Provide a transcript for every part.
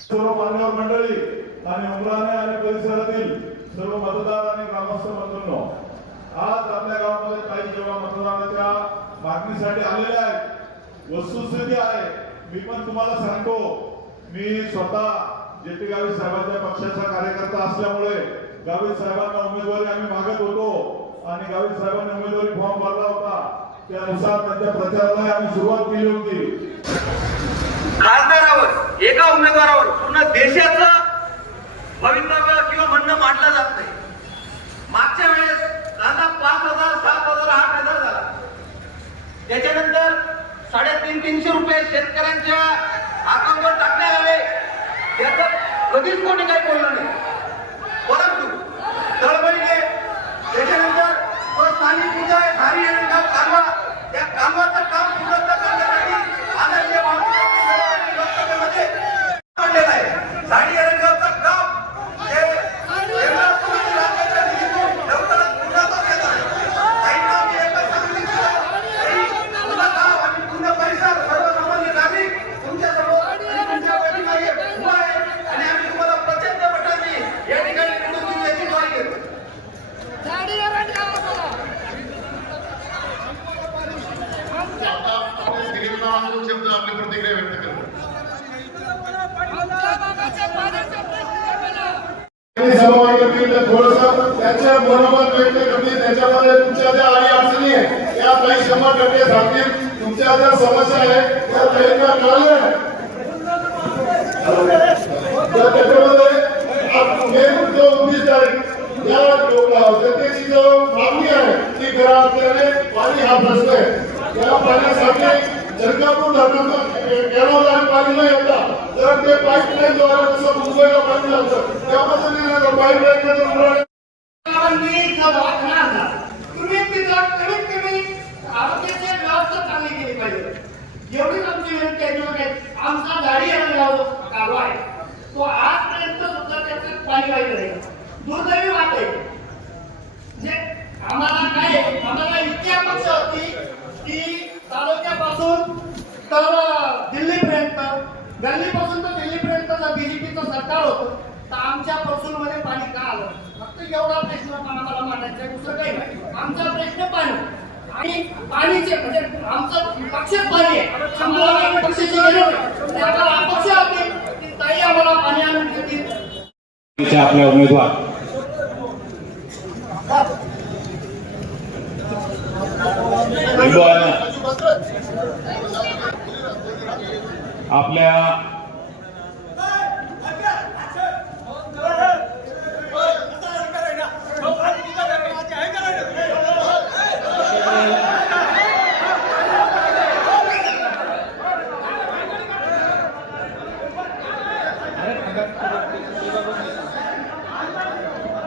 सर्व मान्यवर मंडळी आणि उमराने आणि परिसरातील सर्व मतदार आणि ग्रामस्थ बंधूंनो आज आपल्या गावामध्ये काही जेव्हा मतदानाच्या मागणीसाठी आलेले आहेत वस्तुस्थिती आहे मी पण तुम्हाला सांगतो मी स्वतः जे पी गावी साहेबांच्या पक्षाचा कार्यकर्ता असल्यामुळे गावी साहेबांना उमेदवारी आम्ही मागत होतो आणि गावी साहेबांनी उमेदवारी फॉर्म भरला होता. त्यानुसार त्यांच्या प्रचाराला आम्ही सुरुवात केली होती. खासदारावर एका उमेदवारावर पूर्ण देशाचं भवितव्य किंवा म्हणणं मांडलं जात नाही. मागच्या वेळेस कांदा पाच हजार सात हजार आठ हजार झाला. त्याच्यानंतर साडेतीन तीनशे रुपये शेतकऱ्यांच्या अकाउंटवर टाकण्यात आले. त्याचं कधीच कोणी काही बोललं नाही. परंतु तळमळीने त्याच्यानंतर स्थानिक मुद्दा आहे धारी आणि कालवा त्या कामाचं काम पूर्णत्व करण्यासाठी आदरणीय माननीय लोकसभेमध्ये मांडलेलं आहे धाडी आणि गावचं काम हे केंद्र आणि राज्याच्या निधीतून लवकरात पूर्णत्वास येणार आहे. ताईंना मी एकच सांगितलं, ताई, पूर्ण गाव आणि पूर्ण परिसर सर्वसामान्य नागरिक तुमच्यासमोर आणि तुमच्या पाठीमागे उभा आहे आणि आम्ही तुम्हाला प्रचंड मतांनी या ठिकाणी निवडून देऊ याची ग्वाही देतो दोन शब्द आपली प्रतिक्रिया व्यक्त करतो त्यांनी सहभागी केलं थोडस त्यांच्या बरोबर व्यक्त करतील त्याच्यामध्ये तुमच्या ज्या आणि अडचणी आहे त्या काही शंभर टक्के सांगतील. तुमच्या ज्या समस्या आहेत त्या त्यांना कळलं तर त्याच्यामध्ये आप- मेन जो उद्दिष्ट आहे या लोक- जनतेची जो मागणी आहे ती खरं असल्याने पाणी हा प्रश्न आहे या पाण्यासाठी जनकापूर धरणातून कॅनॉल आणि पाणी न येता जर ते पाईपलाईन द्वारे जसं मुंबईला पाणी लागतं त्या पद्धतीने पाईपलाईन तुम्ही तिथं कमीत कमी आरोग्याची व्यवस्था चांगली केली पाहिजे एवढीच आमची विनंती आहे किंवा काय आमचा गाडी आणि गाव कालवा आहे तो आजपर्यंत सुद्धा त्याचं पाणी पाहिजे नाही दुर्दैवी बात आहे जे आम्हाला काय आहे, आम्हाला इतकी अपेक्षा होती की तालुक्यापासून तर दिल्लीपर्यंत गल्लीपासून तर दिल्लीपर्यंत बीजेपीचं सरकार होतं तर आमच्या मध्ये पाणी का आलं फक्त एवढा प्रश्न आम्हाला मांडायचा आहे, दुसरं काही नाही आमचा प्रश्न पाणी आणि पाणीचे म्हणजे आमचं पक्षच पाणी आहे. आम्हाला पक्षाची गरज नाही. ते आम्हाला अपेक्षा होती की ताई आम्हाला पाणी आणून देतील. आपल्या उमेदवार. आपल्या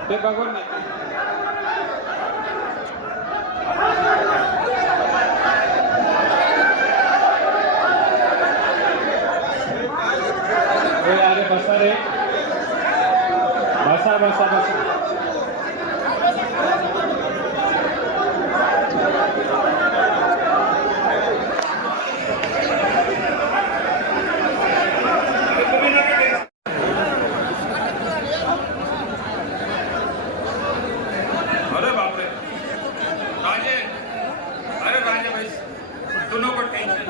ते बघून नाही होय, अरे बसा रे बसा बसा बसा अरे बापरे राजे अरे राजे भाई तू नको टेन्शन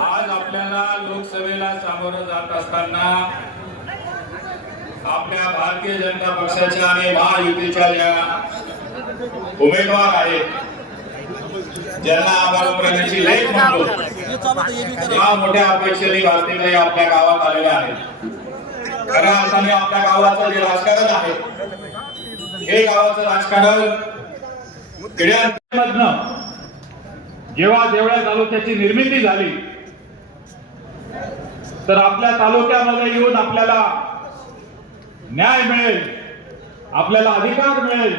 आज आपल्याला लोकसभेला सामोरं जात असताना आपल्या भारतीय जनता पक्षाच्या आणि महायुतीच्या ज्या उमेदवार आहेत. ज्यांना आगाऊ करण्याची लयच म्हणतो. या मोठ्या अपेक्षेने भारतीय आपल्या गावात आलेल्या आहेत. खऱ्या अर्थाने आपल्या गावाचं जे राजकारण आहे हे गावाचं राजकारण मधनं जेव्हा देवळ्या तालुक्याची निर्मिती झाली तर आपल्या तालुक्यामध्ये येऊन आपल्याला न्याय मिळेल आपल्याला अधिकार मिळेल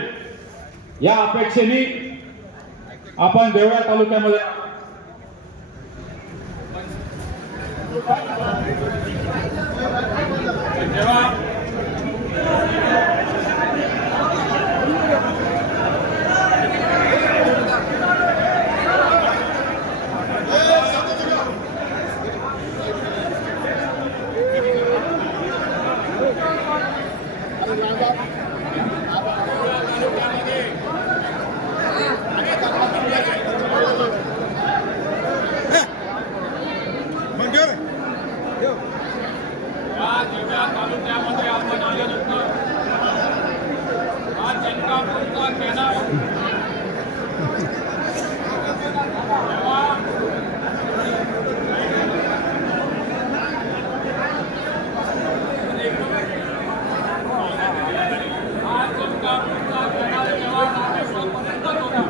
या अपेक्षेने आपण देवळा तालुक्यामध्ये जेव्हा या देवळा तालुक्यामध्ये आपण आल्यानंतर हा जनकापूरचा केनाल तेव्हा हा जनकापूरचा केनाल जेव्हा नागेश्वरपर्यंत होता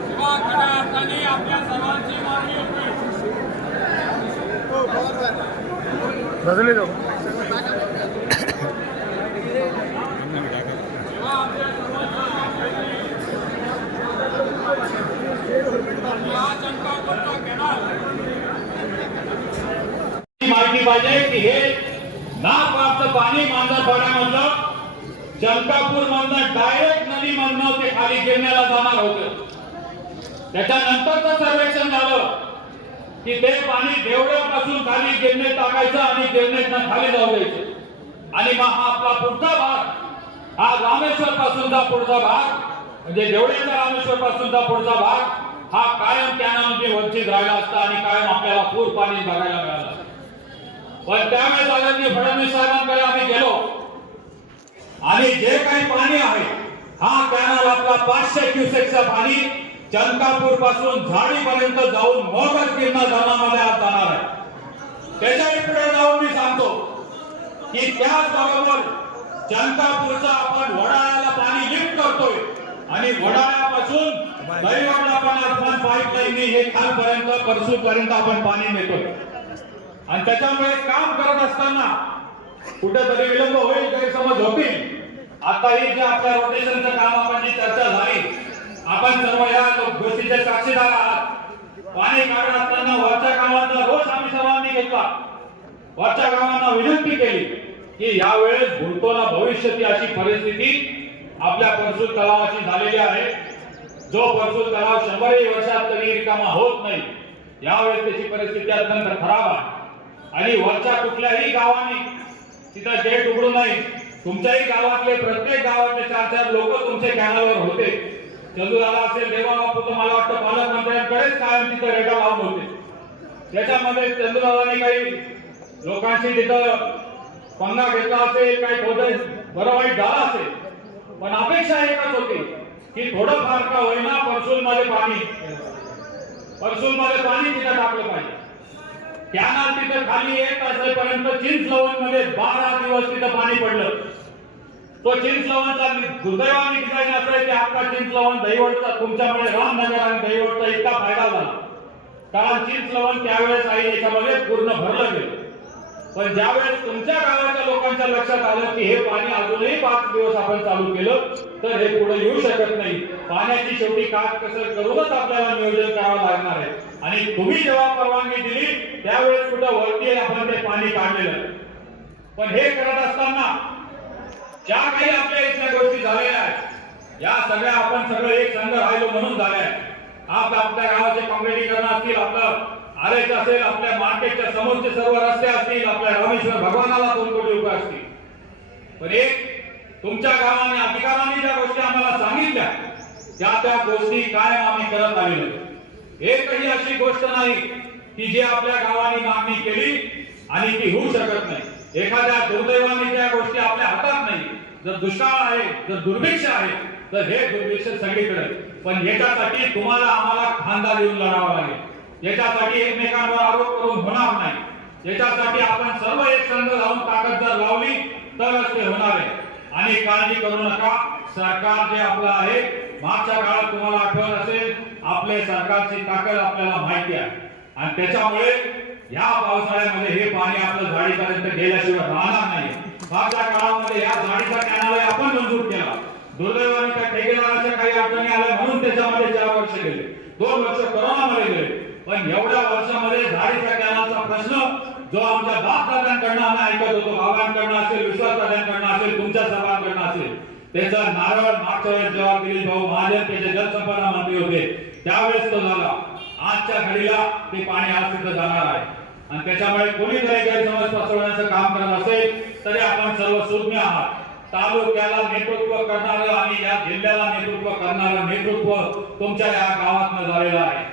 तेव्हा खऱ्या अर्थाने आपल्या सर्वांची मागणी होती जेव्हा आपल्या सर्वांची या जनकापूरचा केनाल माहिती पाहिजे की हे नापासचं पाणी मांजरपाड्यामधलं चंकापूर मधनं डायरेक्ट नदी मधनं ते खाली गिरण्याला जाणार होतं त्याच्यानंतरचं सर्वेक्षण झालं की ते पाणी देवड्यापासून खाली गिरणे टाकायचं आणि खाली जाऊ द्यायचं. आणि मग हा आपला पुढचा भाग हा रामेश्वर पासूनचा पुढचा भाग म्हणजे देवळीचा रामेश्वर पासूनचा पुढचा भाग हा कायम कॅनलमध्ये वंचित राहिला असता आणि कायम आपल्याला पूर पाणी बघायला मिळालं पण त्यावेळेस आदरणीय फडणवीस साहेबांकडे आम्ही गेलो. आणि जे काही पाणी आहे हा कॅनल आपला पाचशे क्युसेकचं पाणी चंकापूरपासून झाडीपर्यंत जाऊन मोगर किरणा धरणामध्ये आज जाणार आहे. त्याच्याही पुढे जाऊन मी सांगतो की त्याचबरोबर जनतापूरचा आपण वडाळ्याला पाणी लिफ्ट करतोय. आणि वडाळ्यापासून आपण पाईपलाईन हे खालपर्यंत परसूपर्यंत आपण पाणी नेतोय. आणि त्याच्यामुळे काम करत असताना कुठेतरी विलंब होईल गैरसमज होतील. आता ही जे आपल्या रोटेशनचं काम आपण जी चर्चा झाली आपण सर्व या गोष्टीचे साक्षीदार आहात. पाणी काढणार असताना वरच्या गावाचा रोष आम्ही सर्वांनी वरच्या गावांना विनंती केली की यावेळेस भूतोला भविष्य अशी परिस्थिती आपल्या परसूर तलावाची झालेली आहे. जो परसूर तलाव शंभरही वर्षात तरी रिकामा होत नाही यावेळेस त्याची परिस्थिती अत्यंत खराब आहे. आणि वरच्या कुठल्याही गावाने तिथं गेट उघडू नये. तुमच्याही गावातले प्रत्येक गावातले चार चार लोक तुमच्या कॅनलवर होते. चंदू झाला असेल देवा बापू तर मला वाटतं पालकमंत्र्यांकडेच कायम तिथं रेटा लावून होते. त्याच्यामध्ये चंदूदादांनी काही लोकांशी तिथं पंगा घेतला असेल काही थोडं बरं वाईट झाला असेल पण अपेक्षा एकच होती की थोडं फार का होईना परसूल मध्ये पाणी परसूल मध्ये पाणी तिथं टाकलं पाहिजे. कॅनल तिथं खाली येत असेपर्यंत चिंचलवणमध्ये बारा दिवस तिथं पाणी पडलं. तो चिंचलवणचा दुर्दैवाने ठिकाणी असं आहे की आपला दहीवडचा दैवटचा तुमच्यामुळे रामनगर आणि दहीवडचा इतका फायदा झाला. कारण लवण त्यावेळेस आई याच्यामध्ये पूर्ण भरलं गेलं. पण ज्यावेळेस तुमच्या गावाच्या लोकांच्या लक्षात आलं की हे पाणी अजूनही पाच दिवस आपण चालू केलं तर हे पुढे येऊ शकत नाही. पाण्याची शेवटी काट कसर करूनच आपल्याला नियोजन करावं लागणार आहे. आणि तुम्ही जेव्हा परवानगी दिली त्यावेळेस कुठं वरती आपण ते पाणी काढलेलं. पण हे करत असताना ज्या काही आपल्या इथल्या गोष्टी झालेल्या आहेत या सगळ्या आपण सगळं एक संघ राहिलो म्हणून झाल्या आहेत. आपल्या आपल्या गावाचे काँक्रिटीकरण असतील आपलं आरेच असेल आपल्या मार्केटच्या समोरचे सर्व रस्ते असतील आपल्या रामेश्वर भगवानाला दोन कोटी रुपये असतील. पण एक तुमच्या गावाने अधिकाऱ्यांनी ज्या गोष्टी आम्हाला सांगितल्या त्या त्या गोष्टी कायम आम्ही करत आलेलो एकही अशी गोष्ट नाही की जी आपल्या गावाने मागणी केली आणि ती होऊ शकत नाही. एखाद्या दुर्दैवाने त्या गोष्टी आपल्या हातात नाही. जर दुष्काळ आहे जर दुर्भिक्ष आहे तर हे दुर्भिक्ष सगळीकडे पण याच्यासाठी तुम्हाला आम्हाला खांदा देऊन लढावा लागेल. याच्यासाठी एकमेकांवर आरोप करून होणार नाही. याच्यासाठी आपण सर्व एक संघ लावून ताकद जर लावली तरच ते होणार आहे. आणि काळजी करू नका. सरकार जे आपलं आहे मागच्या काळात तुम्हाला आठवत असेल आपले सरकारची ताकद आपल्याला माहिती आहे. आणि त्याच्यामुळे या पावसाळ्यामध्ये हे पाणी आपलं झाडीपर्यंत गेल्याशिवाय राहणार नाही मागच्या काळामध्ये या झाडीचा कॅनल आपण मंजूर केला. दुर्दैवाने त्या ठेकेदाराच्या काही अडचणी आल्या म्हणून त्याच्यामध्ये चार वर्ष गेले. दोन वर्ष कोरोनामध्ये गेले. पण एवढ्या वर्षामध्ये झाडीच्या कॅनलचा प्रश्न जो आमच्या बाप दादांकडनं आम्ही ऐकत होतो बाबांकडनं असेल विश्वास दादांकडनं असेल तुमच्या सर्वांकडनं असेल त्याचा नारळ मागच्या वेळेस जेव्हा गिरीश भाऊ महाजन त्याचे जलसंपदा मंत्री होते. त्यावेळेस तो झाला. आजच्या घडीला ते पाणी आज तिथं जाणार आहे. आणि त्याच्यामुळे कोणीतरी गैरसमज पसरवण्याचं काम करत असेल तरी आपण सर्व सुज्ञ आहात. तालुक्याला नेतृत्व करणारं आणि या जिल्ह्याला नेतृत्व करणारं नेतृत्व तुमच्या या गावातनं झालेलं आहे.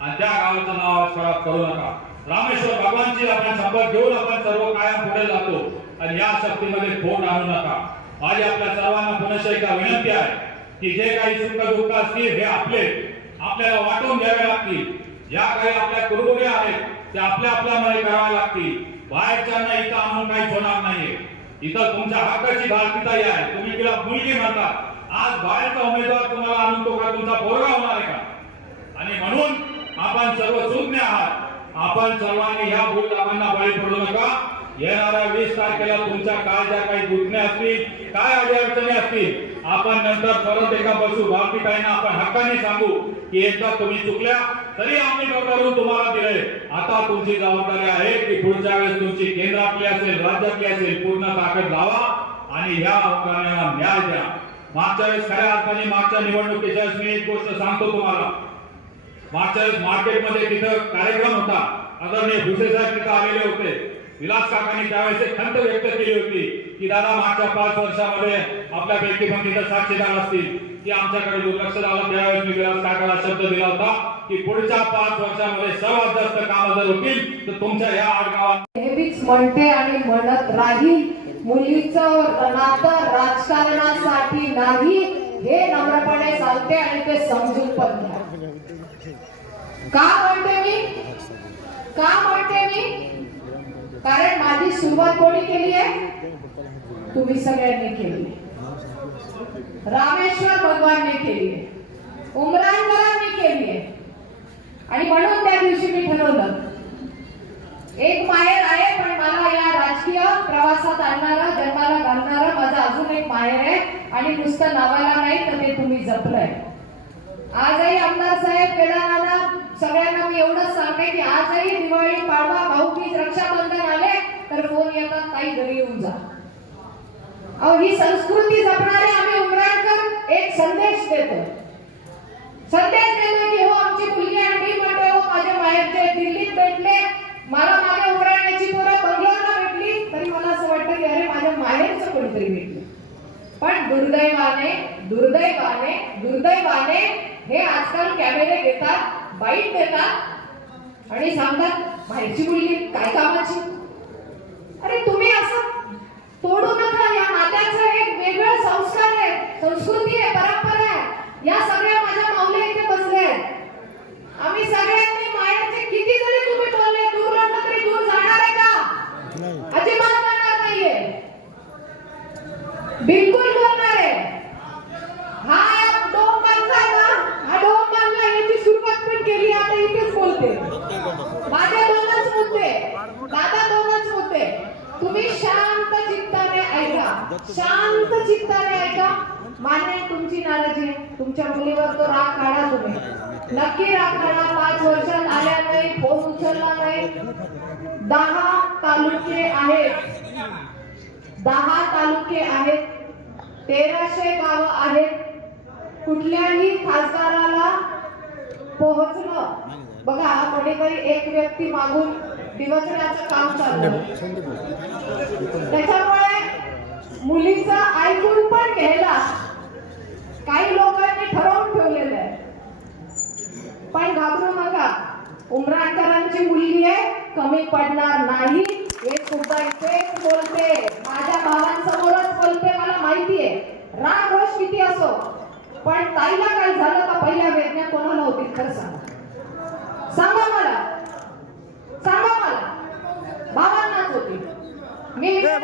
आणि त्या गावाचं नाव आज खराब करू नका. रामेश्वर भगवानची आपण शपथ घेऊन आपण सर्व कायम पुढे जातो. आणि या शक्तीमध्ये फोट आणू नका. माझी आपल्या सर्वांना पुनश्च एका विनंती आहे की जे काही सुख दुःख असतील हे आपले आपल्याला वाटून घ्यावे लागतील. ज्या काही आपल्या कुरबुरे आहेत ते आपल्या आपल्यामध्ये कराव्या लागतील. बाहेरच्यांना इथं आणून काहीच होणार नाहीये. इथं तुमच्या हक्काची घालतीताई आहे. तुम्ही तिला मुलगी म्हणता. आज बाहेरचा उमेदवार तुम्हाला आणून तो का तुमचा पोरगा होणार आहे का? आणि म्हणून आपण सर्व सुज्ञ आहात. आपण सर्वांनी ह्या भूलकामांना बळी पडू नका. येणाऱ्या वीस तारखेला तुमच्या काय ज्या काही दुखण्या असतील काय अडचणी असतील आपण नंतर परत एका बसू. भावकीताईंना आपण हक्काने सांगू की एकदा तुम्ही चुकल्या तरी आम्ही करून तुम्हाला दिले आता तुमची जबाबदारी आहे की पुढच्या वेळेस तुमची केंद्रातली असेल राज्यातली असेल पूर्ण ताकद लावा आणि ह्या अवकारांना न्याय द्या. मागच्या वेळेस खऱ्या अर्थाने मागच्या निवडणुकीच्या वेळेस मी एक गोष्ट सांगतो तुम्हाला. मागच्या वेळेस मार्केटमध्ये तिथं कार्यक्रम होता. आदरणीय भुसे साहेब तिथं आलेले होते. विलास काकांनी त्यावेळेस खंत व्यक्त केली होती. की दादा मागच्या पाच वर्षामध्ये आपल्या पण तिथं साक्षीदार असतील. की आमच्याकडे दुर्लक्ष झालं त्यावेळेस मी विलास काकाला शब्द दिला होता की पुढच्या पाच वर्षामध्ये सर्वात जास्त काम जर होतील तर तुमच्या या आडगावात नेहमीच म्हणते आणि म्हणत राहील मुलीचं नातं राजकारणासाठी नाही हे नम्रपणे सांगते आणि ते समजून पण का म्हणते मी? का म्हणते मी? कारण माझी सुरुवात कोणी केली आहे? तुम्ही सगळ्यांनी केली. रामेश्वर भगवानने केली. आहे उमरानकरांनी केली. आणि म्हणून त्या दिवशी मी ठरवलं एक माहेर आहे पण मला या राजकीय प्रवासात आणणारा जन्माला घालणारा माझा अजून एक माहेर आहे आणि नुसतं नावाला नाही तर ते तुम्ही जपलंय. आजही आमदार साहेब केदारांना सगळ्यांना मी एवढंच सांगते की आजही दिवाळी पाडवा भाऊबीज रक्षाबंधन आले तर फोन येतात ताई घरी येऊन जा. अहो ही संस्कृती जपणारे आम्ही उमराणकर एक संदेश देतो. संदेश देतो की हो आमची मुलगी आहे मी म्हणते हो माझ्या बाहेरचे दिल्लीत भेटले. मला माझ्या उमराण्याची पोरं बंगलोरला भेटली तरी मला असं वाटतं की अरे माझ्या माहेरचं कोणतरी भेटलं. पण दुर्दैवाने दुर्दैवाने दुर्दैवाने हे आजकाल कॅमेरे घेतात बाईट देतात आणि सांगतात बाहेरची मुलगी काय कामाची? अरे तुम्ही असं तोडू नका समाजाचा एक वेगळा संस्कार आहे संस्कृती आहे परंपरा आहे. या सगळ्या माझ्या माऊल्या इथे बसले आहेत आम्ही सगळ्यांनी मायाचे किती जरी तुम्ही बोलले दूर राहणं तरी दूर जाणार आहे का अजिबात जाणार नाहीये बिलकुल बोलणार आहे हा या डोम बांधलाय ना हा डोम बांधला याची सुरुवात पण केली आता इथेच बोलते माझे दोनच मुद्दे दादा दोनच मुद्दे तुम्ही शांत चित्ताने ऐका शांत चित्ताने ऐका मान्य आहे तुमची नाराजी. तुमच्या मुलीवर तो राग काढा तुम्ही. नक्की राग काढा. पाच वर्षात आल्या नाही फोन उचलला नाही. दहा तालुके आहेत. दहा तालुके आहेत. तेराशे गाव आहेत. कुठल्याही खासदाराला पोहोचलं बघा कोणीतरी एक व्यक्ती मागून दिवसराचं काम चाललं त्याच्यामुळे मुलीचा ऐकून पण घ्यायला काही लोकांनी ठरवून ठेवलेलं आहे. पण घाबरू नका. उमराणकरांची मुलगी आहे कमी पडणार नाही. हे सुद्धा इथेच बोलते. माझ्या भावांसमोरच बोलते मला माहिती आहे. राग रोष किती असो. पण ताईला काय झालं का पहिल्या वेदना कोणाला होती खरं सांगा. सांगा मला. सांगा मला. भावांनाच होती मी दोन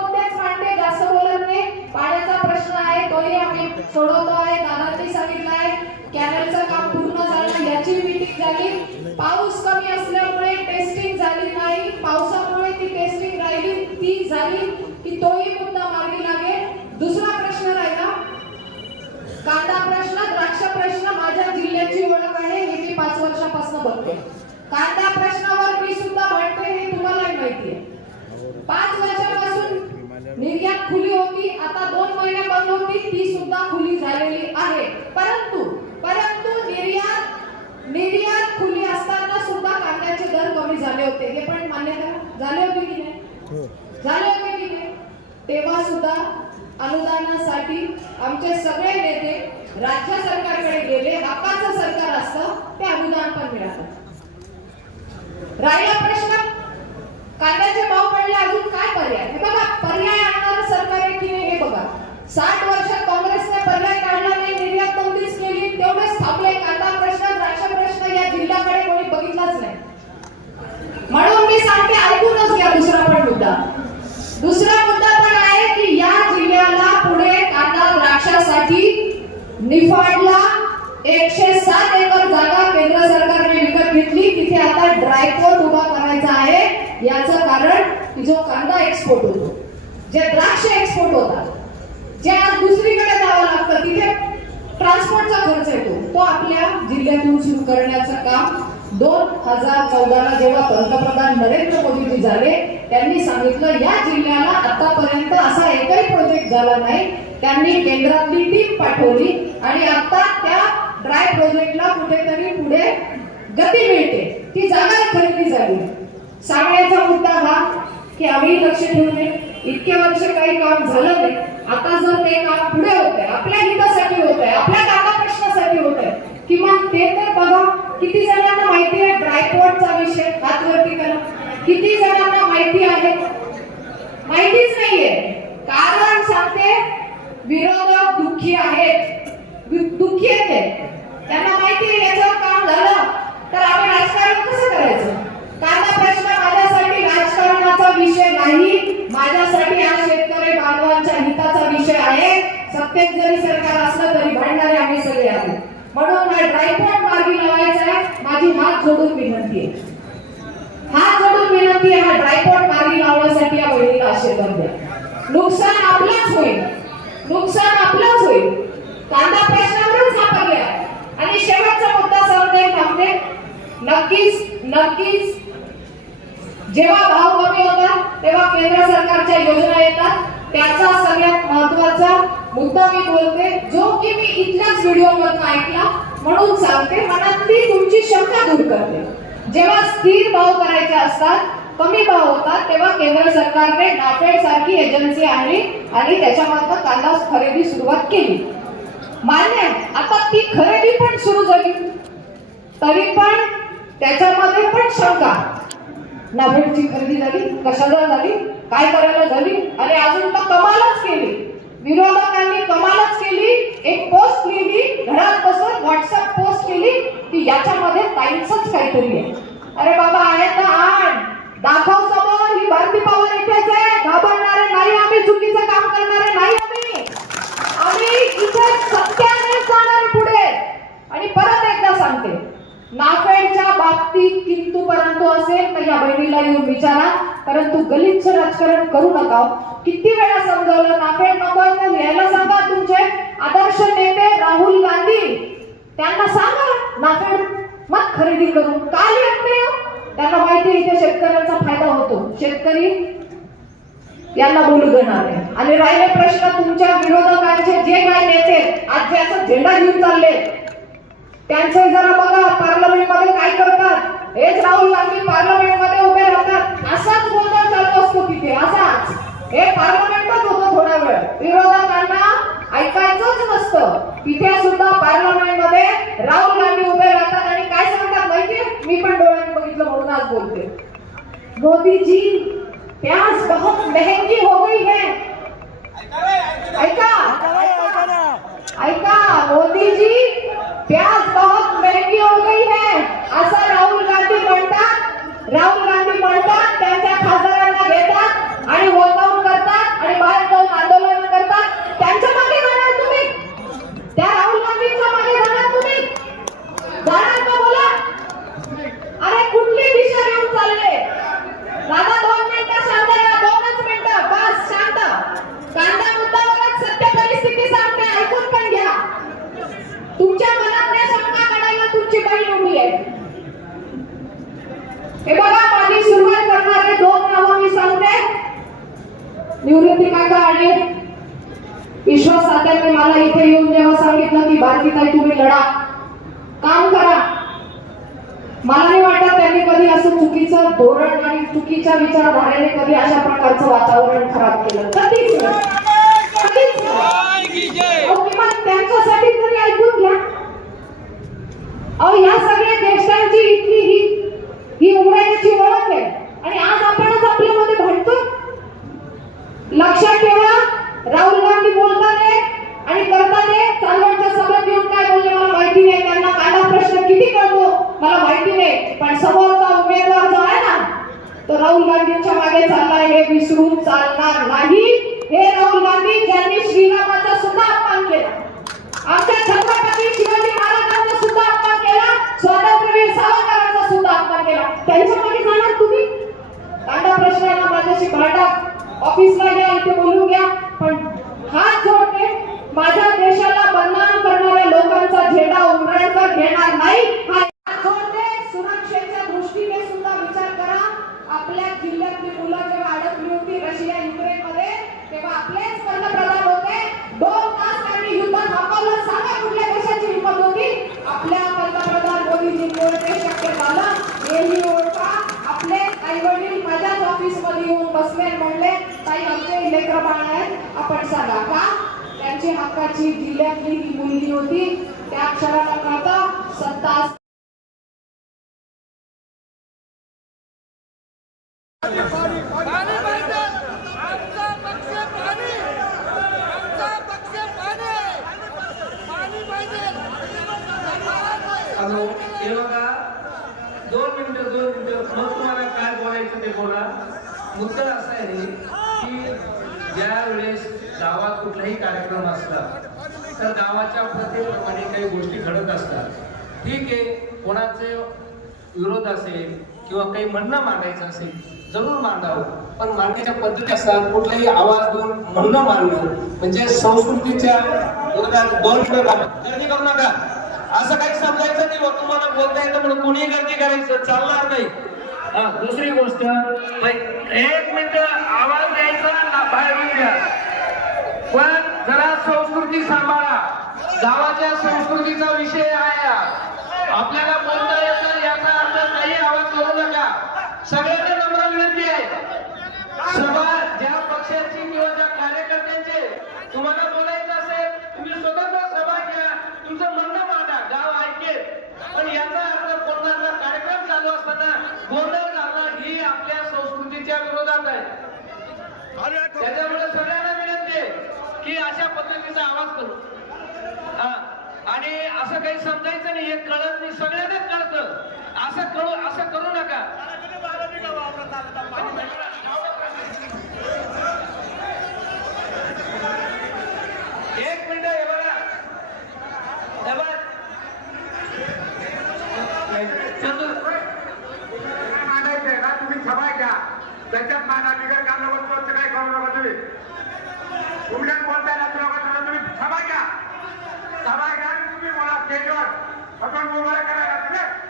मुद्देच मांडते जास्त बोलत नाही. पाण्याचा प्रश्न आहे तोही आम्ही सोडवतो आहे. दादांनी सांगितलं आहे कॅनलचं काम पूर्ण झालं याची मीटिंग झाली. पाऊस कमी असल्यामुळे टेस्टिंग झाली नाही. पावसामुळे ती टेस्टिंग राहिली ती झाली की तोही मुद्दा मार्गी लागेल. दुसरा प्रश्न राहिला. कांदा प्रश्न द्राक्ष प्रश्न माझ्या जिल्ह्याची ओळख आहे हे मी पाच वर्षापासून बघते. कांदा प्रश्नावर मी सुद्धा म्हणते हे तुम्हालाही माहिती आहे पाच वर्षापासून निर्यात खुली होती. आता दोन महिने बंद होती. ती सुद्धा खुली झालेली आहे. परंतु परंतु निर्यात निर्यात खुली असताना सुद्धा कांद्याचे दर कमी झाले होते. हे पण मान्य करा झाले होते की नाही? झाले होते की तेव्हा सुद्धा अनुदानासाठी आमचे सगळे नेते राज्य सरकारकडे गेले. हक्काचं सरकार असतं ते अनुदान पण मिळालं. राहिला प्रश्न कांद्याचे भाव पडले अजून काय पर्याय? हे बघा पर्याय आणणार सरकार आहे की नाही हे बघा. साठ वर्षात काँग्रेसने पर्याय काढला नाही निर्यात बंदीच केली तेवढेच थांबले. कांदा प्रश्न द्राक्ष प्रश्न या जिल्ह्याकडे कोणी बघितलाच नाही. म्हणून मी सांगते ऐकूनच घ्या दुसरा पण मुद्दा. दुसरा मुद्दा पण आहे की या जिल्ह्याला पुढे कांदा द्राक्षासाठी निफाडला एकशे सात एकर जागा केंद्र सरकारने विकत घेतली. तिथे आता ड्रायपोर्ट उभा करायचा आहे. याचं कारण की जो कांदा एक्सपोर्ट होतो जे द्राक्ष एक्सपोर्ट होतात जे आज दुसरीकडे जावं लागतं तिथे ट्रान्सपोर्टचा खर्च येतो. तो आपल्या जिल्ह्यातून सुरू करण्याचं काम दोन हजार चौदाला जेव्हा पंतप्रधान नरेंद्र मोदीजी झाले त्यांनी सांगितलं या जिल्ह्याला आतापर्यंत असा एकही प्रोजेक्ट झाला नाही. त्यांनी केंद्रातली टीम पाठवली आणि आता त्या ड्राय प्रोजेक्टला कुठेतरी पुढे गती मिळते. ती जागा खरेदी झाली. सांगण्याचा मुद्दा हा की आम्ही लक्ष ठेवू नये. इतके वर्ष काही काम झालं नाही. आता जर ते काम पुढे होत आहे आपल्या हितासाठी होत आहे आपल्या काका प्रश्नासाठी होत आहे किमान ते तर बघा. किती जणांना माहिती आहे ड्रायपोर्टचा विषय हात वरती करा. किती जणांना माहिती आहे? माहितीच नाहीये कारण सांगते विरोधक दुःखी आहेत दु- दुःखी आहेत ते. त्यांना माहिती आहे याच्यावर काम झालं तर आपण राजकारण कसं करायचं कांदा प्रश्न माझ्यासाठी राजकारणाचा विषय नाही माझ्यासाठी हा शेतकरी बांधवांच्या हिताचा विषय आहे सत्तेत जरी सरकार असलं तरी भांडणारे आम्ही सगळे आहोत म्हणून हा ड्रायपोर्ट मार्गी लावायचा आहे माझी हात जोडून विनंती आहे. हात जोडून विनंती आहे हा ड्रायपोर्ट मार्गी लावण्यासाठी या बहिणीला आशीर्वाद द्या. नुकसान आपलंच होईल. नुकसान आपलंच होईल. कांदा प्रश्नावरच हा पर्याय आणि शेवटचा मुद्दा सरकार थांबते. नक्कीच नक्कीच जेव्हा भाव कमी होतात तेव्हा केंद्र सरकारच्या योजना येतात. त्याचा सगळ्यात महत्त्वाचा मुद्दा मी बोलते. जो की मी इथल्याच व्हिडिओ मधून ऐकला म्हणून सांगते मनातली तुमची शंका दूर करते. जेव्हा स्थिर भाव करायचे असतात कमी भाव होतात तेव्हा केंद्र सरकारने नाफेड सारखी एजन्सी आणली आणि त्याच्यामार्फत कांदा खरेदी सुरुवात केली. मान्य आता ती खरेदी पण सुरू झाली. तरी पण त्याच्यामध्ये पण शंका. नाफेडची खरेदी झाली कशाला झाली काय करायला झाली आणि अजून तर कमालच केली. विरोधकांनी कमालच केली एक पोस्ट लिहिली घरात बसून व्हॉट्सअप पोस्ट केली की याच्यामध्ये ताईंचंच काहीतरी आहे. अरे बाबा आहे तर आण. दाखव समोर ही भारती पवार इथेच आहे. घाबरणारे नाही आम्ही चुकीचं काम करणारे नाही आम्ही. आम्ही इथे सत्याने जाणार पुढे. आणि परत एकदा सांगते नाफेडच्या बाबतीत किंतु परंतु असेल तर या बहिणीला येऊन विचारा. परंतु गलिच्छ राजकारण करू नका. किती वेळा समजावलं? नाफेड नको तर लिहायला सांगा तुमचे. आदर्श नेते राहुल गांधी. त्यांना सांगा. नाफेड मत खरेदी करू का लिहत नाही हो? त्यांना माहिती इथे शेतकऱ्यांचा फायदा होतो. शेतकरी यांना बोलू देणार आहे आणि राहिले प्रश्न तुमच्या विरोधकांचे जे काय नेते आज जे असं झेंडा घेऊन चालले त्यांचे जरा बघा पार्लमेंटमध्ये काय करतात? हेच राहुल गांधी पार्लमेंटमध्ये उभे राहतात. असाच गोंधळ चालू असतो तिथे असाच. हे पार्लमेंटच होतं थोडा वेळ. विरोधकांना ऐकायचंच नसतं. तिथे सुद्धा पार्लमेंटमध्ये राहुल गांधी उभे राहतात. आणि काय सांगतात माहितीये? मी पण डोळ्यांनी बघितलं म्हणून आज बोलते. मोदीजी प्याज बहुत महंगी हो गई है. ऐका. ऐका मोदी जी प्याज बहुत महंगी हो गई है. असं राहुल गांधी म्हणतात. राहुल गांधी म्हणतात त्यांच्या खासदारांना घेतात आणि वॉकआउट करतात आणि बाहेर जाऊन आंदोलन करतात त्यांच्या मागे जाणार तुम्ही त्या राहुल गांधींच्या मागे जाणार तुम्ही जाणार का बोला अरे कुठली दिशा घेऊन चालले दादा दोन मिनिटं शांत राहा दोनच मिनिटं बस शांत कांदा मुद्दावरच सत्य परिस्थिती सांगते ऐकून पण घ्या तुमच्या मनातल्या शंका काढायला तुमची बहीण उभी आहे हे बघा माझी सुरुवात करणारे दोन नावं मी सांगते निवृत्ती काका आणि विश्वास सात्याने मला इथे येऊन जेव्हा सांगितलं की भारतीताई तुम्ही लढा. काम करा. मला नाही वाटत त्यांनी कधी असं चुकीचं धोरण आणि चुकीच्या विचारधारेने कधी अशा प्रकारचं वातावरण खराब केलं. कधीच नाही. अहो, किमान त्यांच्यासाठी तरी ऐकून घ्या अहो या सगळ्या ज्येष्ठांची इतकी ही ही उमराण्याची ओळख आहे आणि आज आपणच आपल्यामध्ये भांडतो लक्षात ठेवा राहुल गांधी बोलताना आणि करताना चालवणच्या सभेत येऊन काय बोलले मला माहिती नाही त्यांना काढा प्रश्न किती कळतो मला माहिती नाही पण समोरचा उमेदवार जो आहे ना तो राहुल गांधींच्या मागे चाललाय हे विसरून चालणार नाही हे राहुल गांधी ज्यांनी श्रीरामाचा सुद्धा अपमान केला आमच्या छत्रपती शिवाजी महाराजांचा सुद्धा अपमान केला स्वातंत्र्यवीर सावरकरांचा सुद्धा अपमान केला त्यांच्या मागे जाणार तुम्ही कांदा प्रश्न आहे ना माझ्याशी भांडा ऑफिसला या इथे बोलून घ्या पण हात जोडते माझ्या देशाला बदनाम करणाऱ्या लोकांचा झेंडा उमरायचा घेणार नाही हा हात जोडते सुरक्षेच्या दृष्टीने सुद्धा विचार करा आपल्या मुलं जेव्हा अडकली होती रशिया युक्रेन मध्ये तेव्हा आपलेच पंतप्रधान होते. दोन तास त्यांनी युद्ध थांबवलं. सांगा कुठल्या देशाची होती? आपल्या पंतप्रधान मोदीजींमुळे ते शक्य झालं. हेही ओळखा. आपले आई वडील माझ्याच ऑफिसमध्ये येऊन बसले म्हणले ताई आमचे लेकर बाळ आहेत. आपण सांगा का? त्यांची हक्काची जिल्ह्यातली मुलगी होती. त्या क्षणाला कळतं सत्ता पाणी पाहिजे आमचा पक्ष पाणी आमचा पक्ष पाणी पाणी पाहिजे हॅलो हे बघा दोन मिनिटं दोन मिनिटं मग तुम्हाला काय बोलायचं ते बोला मुद्दा असा आहे की ज्यावेळेस गावात कुठलाही कार्यक्रम असला तर गावाच्या प्रत्येकप्रमाणे काही गोष्टी घडत असतात. ठीक आहे कोणाचे विरोध असेल किंवा काही म्हणणं मांडायचं असेल जरूर मांडावं. पण मांडण्याच्या पद्धती असतात कुठलाही आवाज देऊन म्हणणं मांडणं म्हणजे संस्कृतीच्या विरोधात दोन गर्दी करू नका. असं काही समजायचं नाही बा, तुम्हाला बोलता येतं म्हणून कोणीही गर्दी करायचं चालणार नाही. दुसरी गोष्ट एक मिनिट आवाज द्यायचा ना बाहेर द्या पण जरा संस्कृती सांभाळा गावाच्या संस्कृतीचा विषय आहे हा. आपल्याला बोलता येतं याचा अर्थ काही आवाज करू नका सगळ्यांना नम्र विनंती आहे सभा ज्या पक्षाची किंवा ज्या कार्यकर्त्यांचे तुम्हाला बोलायचं असेल तुम्ही स्वतंत्र सभा घ्या तुमचं म्हणणं मांडा गाव ऐकेल पण याचा अर्थ कोणाचा कार्यक्रम चालू असताना गोंधळ घालणं ही आपल्या संस्कृतीच्या विरोधात आहे त्याच्यामुळे सगळ्यांना विनंती आहे की अशा पद्धतीचा आवाज करू हा. आणि असं काही समजायचं नाही. हे कळत नाही. सगळ्यांनाच कळत. असं कळू असं करू नका. एक मिनिट हे बघा. हे बघा. मांडायचंय ना तुम्ही क्षमा घ्या त्याच्यात मांडा बिगर काम नको काय करू नका तुम्ही तुम्ही बोलताय ना तुला तुम्ही क्षमा घ्या. क्षमा घ्या. आणि तुम्ही बोला आपण बोलवायला करायला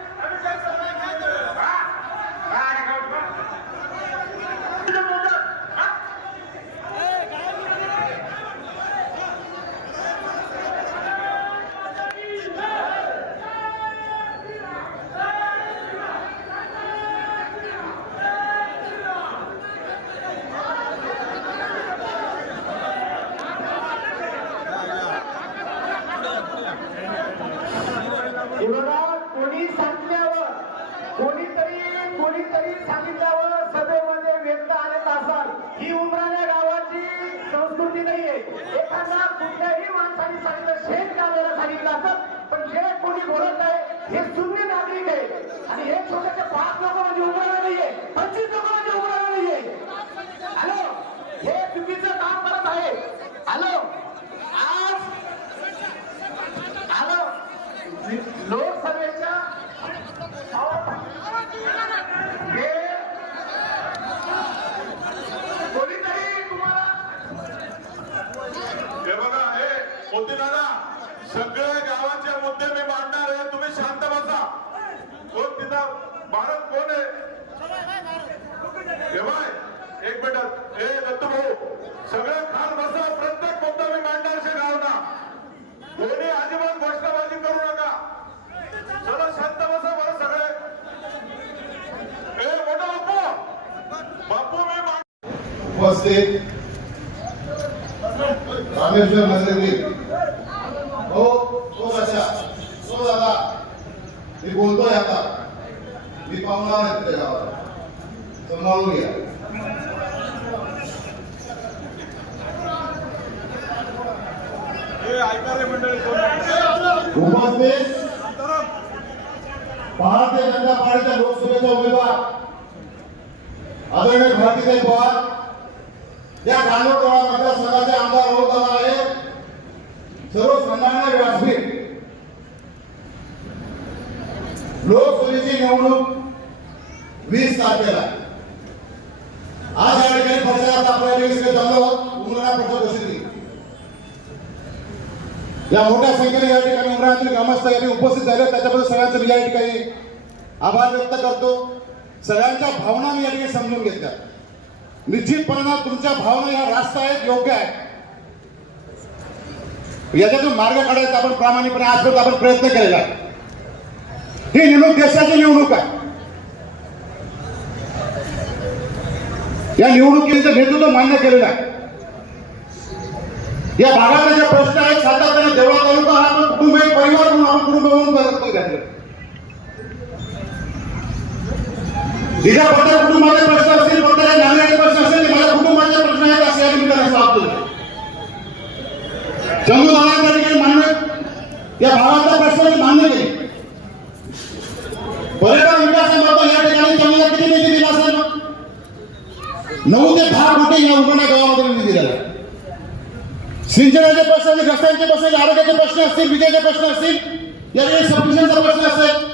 भारत कोण आहे एक मिनिट हे दत्तू भाऊ खाल बसा प्रत्येक मुद्दा मी मांडणार राव कोणी अजिबात घोषणाबाजी करू नका. चला शांत बसा बरं सगळे. मोठा बापू. बापू मी उपस्थित. रामेश्वर मंदिर सर्व सन्मान्य व्यासपीठ. लोकसभेची निवडणूक वीस तारखेला. आज या ठिकाणी पक्षात आपल्याला सगळे जमलो आहोत. उमरा पक्ष घोषित या मोठ्या संख्येने या ठिकाणी उमरातील ग्रामस्थ यांनी उपस्थित झाले. त्याच्याबद्दल सगळ्यांचं मी या ठिकाणी आभार व्यक्त करतो. सगळ्यांच्या भावना मी या ठिकाणी समजून घेतल्या. निश्चितपणानं तुमच्या भावना या रास्त आहेत योग्य आहेत. याच्यातून मार्ग काढायचा आपण प्रामाणिकपणे आजपर्यंत आपण प्रयत्न केलेला आहे. ही निवडणूक देशाची निवडणूक आहे. या निवडणुकीचं नेतृत्व मान्य केलेलं आहे. या भागातले जे प्रश्न आहेत सातत्याने देवळा तालुका हा आपण कुटुंब एक परिवार म्हणून आपण कुटुंब म्हणून बघतो त्यातले. तिच्या प्रत्येक कुटुंबाचे प्रश्न असतील प्रत्येक नागरिकांचे प्रश्न असतील ते माझ्या कुटुंबाचे प्रश्न आहेत असे या निमित्ताने सांगतो चंदू दादा त्या ठिकाणी मान्य या भागाचा प्रश्न मान्य केले. पर्यटन विकासाबाबत या ठिकाणी चंदूला किती निधी दिला असेल? नऊ ते दहा कोटी या उमरण्या गावामध्ये निधी दिलेला आहे. सिंचनाचे प्रश्न असतील रस्त्यांचे प्रश्न असतील आरोग्याचे प्रश्न असतील विजेचे प्रश्न असतील या ठिकाणी सबमिशनचा प्रश्न असेल.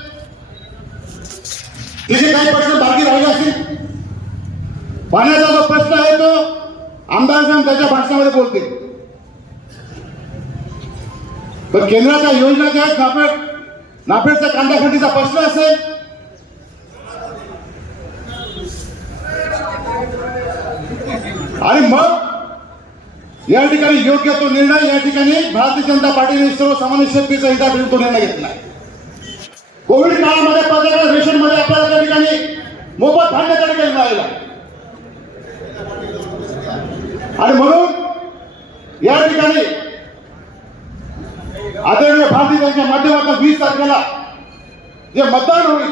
तिथे काही प्रश्न बाकी राहिले असतील. पाण्याचा जो प्रश्न आहे तो आमदार साहेब त्याच्या भाषणामध्ये बोलते तर केंद्राच्या योजना ज्या आहेत नाफेड नाफेडचा कांदाखंडीचा प्रश्न असेल. आणि मग या ठिकाणी योग्य तो निर्णय या ठिकाणी भारतीय जनता पार्टीने सर्वसामान्य शेतकरीचा हितासाठी तो निर्णय घेतला कोविड काळामध्ये पंधरा रेशनमध्ये आपल्याला त्या ठिकाणी मोफत धान्य त्या ठिकाणी मिळालेला आणि म्हणून या ठिकाणी आदरणीय भारतीय त्यांच्या माध्यमातून वीस तारखेला जे मतदान होईल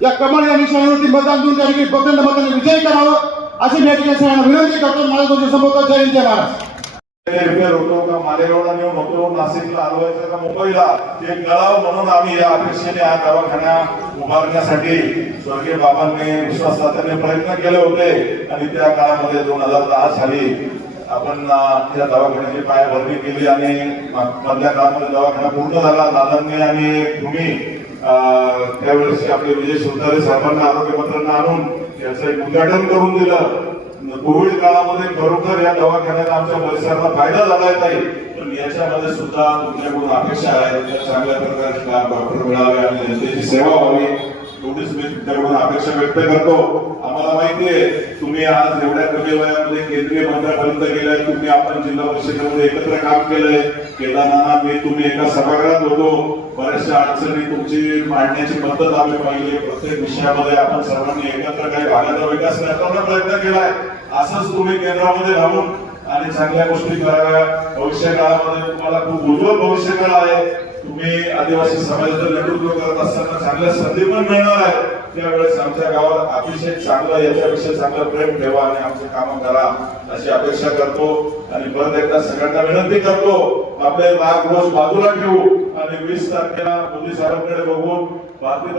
या कमळ या निशाण्यावरती मतदान देऊन त्या ठिकाणी प्रचंड मताने विजयी करावं अशी मी या ठिकाणी विनंती करतो. माझा दोन संबोधन जय हिंद जय महाराज होतो का मालेगावला नेऊन होतो नाशिकला हलवायचं का मुंबईला? एक कळाव म्हणून आम्ही या अपेक्षेने हा दवाखाना उभारण्यासाठी स्वर्गीय बाबांनी विश्वासाने प्रयत्न केले होते आणि त्या काळामध्ये दोन हजार दहा साली आपण त्या दवाखान्याची दवाखान्याची पायाभरणी केली आणि मधल्या काळामध्ये दवाखाना पूर्ण झाला. दादांनी आणि तुम्ही त्यावेळेस आपले विजय सुतारे साहेबांना आरोग्य मंत्र्यांना आणून याचं एक उद्घाटन करून दिलं. कोविड काळामध्ये खरोखर या दवाखान्याचा आमच्या परिसराला फायदा झालाय नाही पण याच्यामध्ये सुद्धा तुमच्याकडून अपेक्षा आहे. चांगल्या प्रकारचे डॉक्टर मिळावे आणि जनतेची सेवा व्हावी. एवढीच मी तुमच्याकडून अपेक्षा व्यक्त करतो. आम्हाला माहितीये तुम्ही आज एवढ्या कमी वयामध्ये केंद्रीय मंत्र्यापर्यंत गेलाय तुम्ही आपण जिल्हा परिषदेमध्ये एकत्र काम केलंय. केदारनाथ मी तुम्ही एका सभागृहात होतो. बऱ्याचशा अडचणी तुमची मांडण्याची पद्धत आम्ही पाहिली. प्रत्येक विषयामध्ये आपण सर्वांनी एकत्र काही भागाचा विकास करताना प्रयत्न केलाय. असंच तुम्ही केंद्रामध्ये राहून आणि चांगल्या गोष्टी कराव्या. भविष्य काळामध्ये तुम्हाला खूप उज्ज्वल भविष्य काळ आहे तुम्ही आदिवासी समाजाचं नेतृत्व करत असताना चांगल्या संधी पण मिळणार आहे. त्यावेळेस आमच्या गावात अतिशय चांगलं याच्यापेक्षा चांगलं प्रेम ठेवा आणि आमचे काम करा अशी अपेक्षा करतो. आणि परत एकदा सगळ्यांना विनंती करतो आपले राग रोज बाजूला ठेवू. आणि वीस तारखेला मोदी साहेबांकडे बघून बातमी